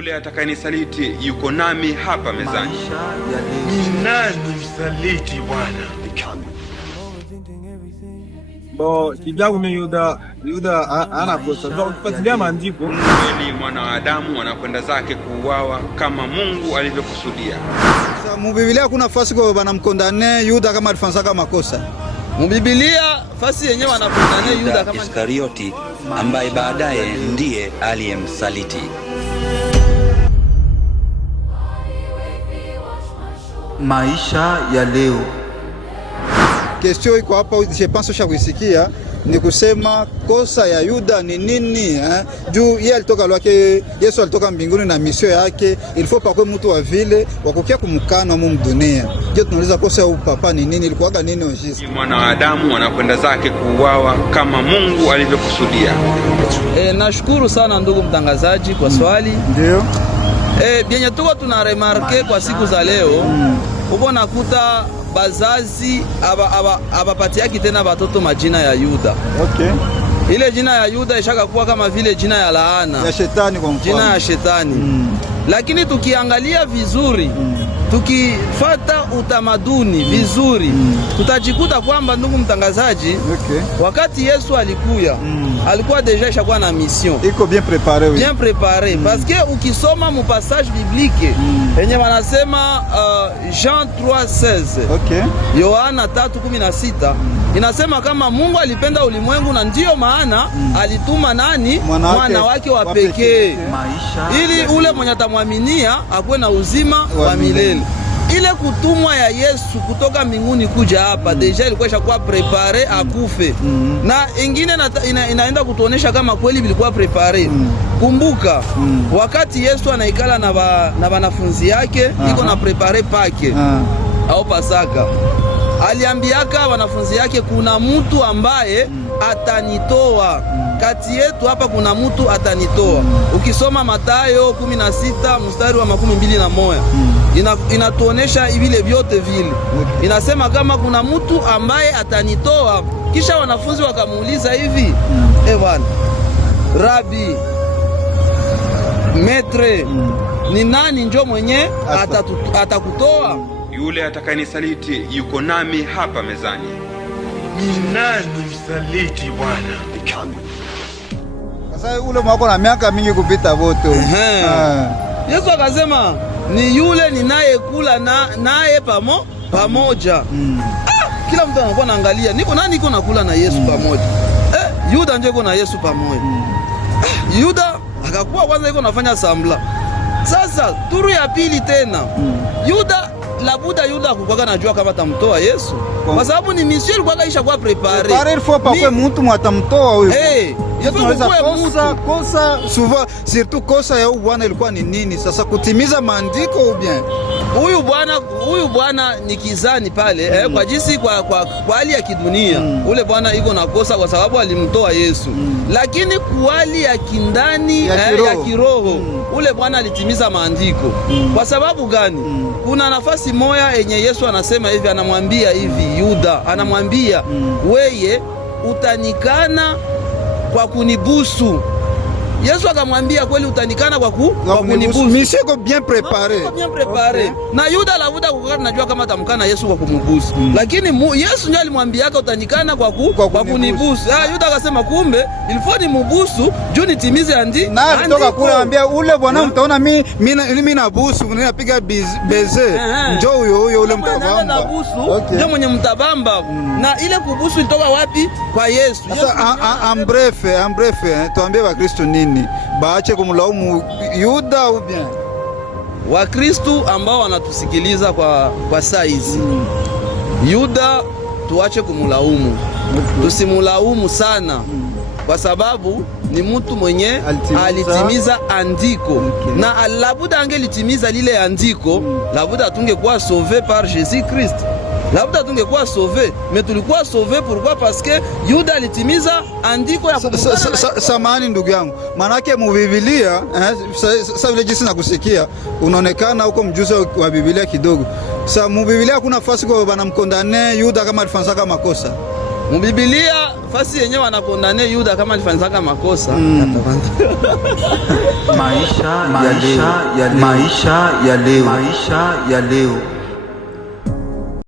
Yule atakayenisaliti yuko nami hapa mezani. Ni nani msaliti Bwana? Bo kijabu mimi Yuda anakosa. Ukifuatilia maandiko, Kweli mwana wa Adamu anakwenda zake kuuawa kama Mungu alivyokusudia. Sasa mu Biblia kuna nafasi kwa banamkondane Yuda kama alifanya makosa. Mu Biblia fasi yenyewe wanakondane Yuda kama Iskarioti ambaye baadaye ndiye aliyemsaliti. Maisha ya leo. Question iko hapa, je pense ushakuisikia, ni kusema kosa ya Yuda ni nini juu yeye alitoka lwake, Yesu alitoka mbinguni na misio yake, il faut pas que mtu wa vile wakukia kumkana mu dunia. Je, tunauliza kosa ya papa ni nini, ilikuwa nini ojisi? Mwana wa Adamu anakwenda zake kuuawa kama Mungu alivyokusudia. Nashukuru sana ndugu mtangazaji kwa swali. Ndio. Bienye tuko tuna remarke kwa siku za leo, uko nakuta bazazi abapatiaki tena batoto majina ya Yuda. Okay. Ile jina ya Yuda ishaka kuwa kama vile jina ya laana ya shetani kwa mfano. Jina ya shetani. Lakini tukiangalia vizuri, tukifata utamaduni vizuri, tutajikuta kwamba ndugu mtangazaji, wakati Yesu alikuya, alikuwa deja ishakuwa na mission. Iko bien préparé, oui. Bien préparé. Parce que ukisoma mu passage biblique, yenye wanasema Jean 3:16. Okay. Yohana 3:16. Inasema kama Mungu alipenda ulimwengu na ndiyo maana alituma nani? Mwana wake wa pekee. Ili ule mwenye atamwaminia akuwe na uzima wa milele. Ile kutumwa ya Yesu kutoka mbinguni kuja hapa deja ilikuwa ishakuwa prepare akufe. Na ingine inaenda kutuonesha kama kweli bilikuwa prepare. Kumbuka wakati Yesu anaikala na wanafunzi yake, iko na prepare pake au Pasaka. Aliambiaka wanafunzi yake, kuna mtu ambaye atanitoa kati yetu hapa, kuna mtu atanitoa. Ukisoma Mathayo 16 mstari wa 21 inatuonesha vile vyote vile. Inasema kama kuna mtu ambaye atanitoa. Kisha wanafunzi wakamuuliza hivi, bwana Rabi, metre, ni nani njo mwenye atakutoa? Yule atakayenisaliti yuko nami hapa mezani. Ni nani msaliti Bwana? Sasa ule mwako na miaka mingi kupita vote. Yesu akasema ni yule ninayekula naye pamoja. Kila mtu anakuwa anaangalia, niko nani iko nakula na Yesu pamoja? Yuda ndio iko na Yesu pamoja. Yuda akakuwa kwanza iko nafanya sambla. Sasa turu ya pili tena, Yuda hakuwa anajua kama atamtoa Yesu. Kwa sababu ni mission ilikuwa isha kwa prepare. Prepare il faut pas que mtu mwatamtoa huyo. Kosa souvent surtout kosa ya bwana ilikuwa ni nini? Sasa kutimiza maandiko ou bien huyu bwana ni kizani pale kwa jinsi kwa hali ya kidunia. Ule bwana iko na kosa kwa sababu alimtoa Yesu. Lakini kwa hali ya kindani ya kiroho ule bwana alitimiza maandiko. Kwa sababu gani? Kuna nafasi moja yenye Yesu anasema hivi, anamwambia hivi Yuda, anamwambia weye utanikana kwa kunibusu. Yesu akamwambia kweli utanikana kwa kunibusu. Misiko bien préparé. Okay. Na Yuda labuda kukana najua kama atamkana Yesu kwa kumubusu. Lakini Yesu ndiye alimwambia utanikana kwa kunibusu. Yuda akasema kumbe ilifo ni mubusu juu nitimize andiko. Na kutoka kule anambia ule bwana mtaona mimi na busu ninapiga beze. Njoo huyo ule mtabamba. Ndio mwenye mtabamba. Na ile kubusu ilitoka wapi? Kwa Yesu. Sasa en bref, tuambie wa Kristo nini? Baache kumlaumu Yuda au bien Wakristo ambao wanatusikiliza kwa saa hizi. Yuda tuache kumlaumu. Tusimulaumu sana. Kwa sababu ni mtu mwenye alitimiza andiko. Na labuda angelitimiza lile andiko, labuda tungekuwa sauvé par Jésus Christ. Labda tungekuwa sauvé, mais tulikuwa sauvé pourquoi? Parce que Yuda alitimiza andiko ya samani ndugu yangu. Manake mu Biblia sasa vile jinsi nakusikia unaonekana huko mjuzi wa Biblia kidogo. Sasa mu Biblia kuna nafasi kwa banamkondane Yuda kama alifanya makosa. Mubibilia fasi yenye wanakondane Yuda kama alifanyaka makosa. Maisha ya leo.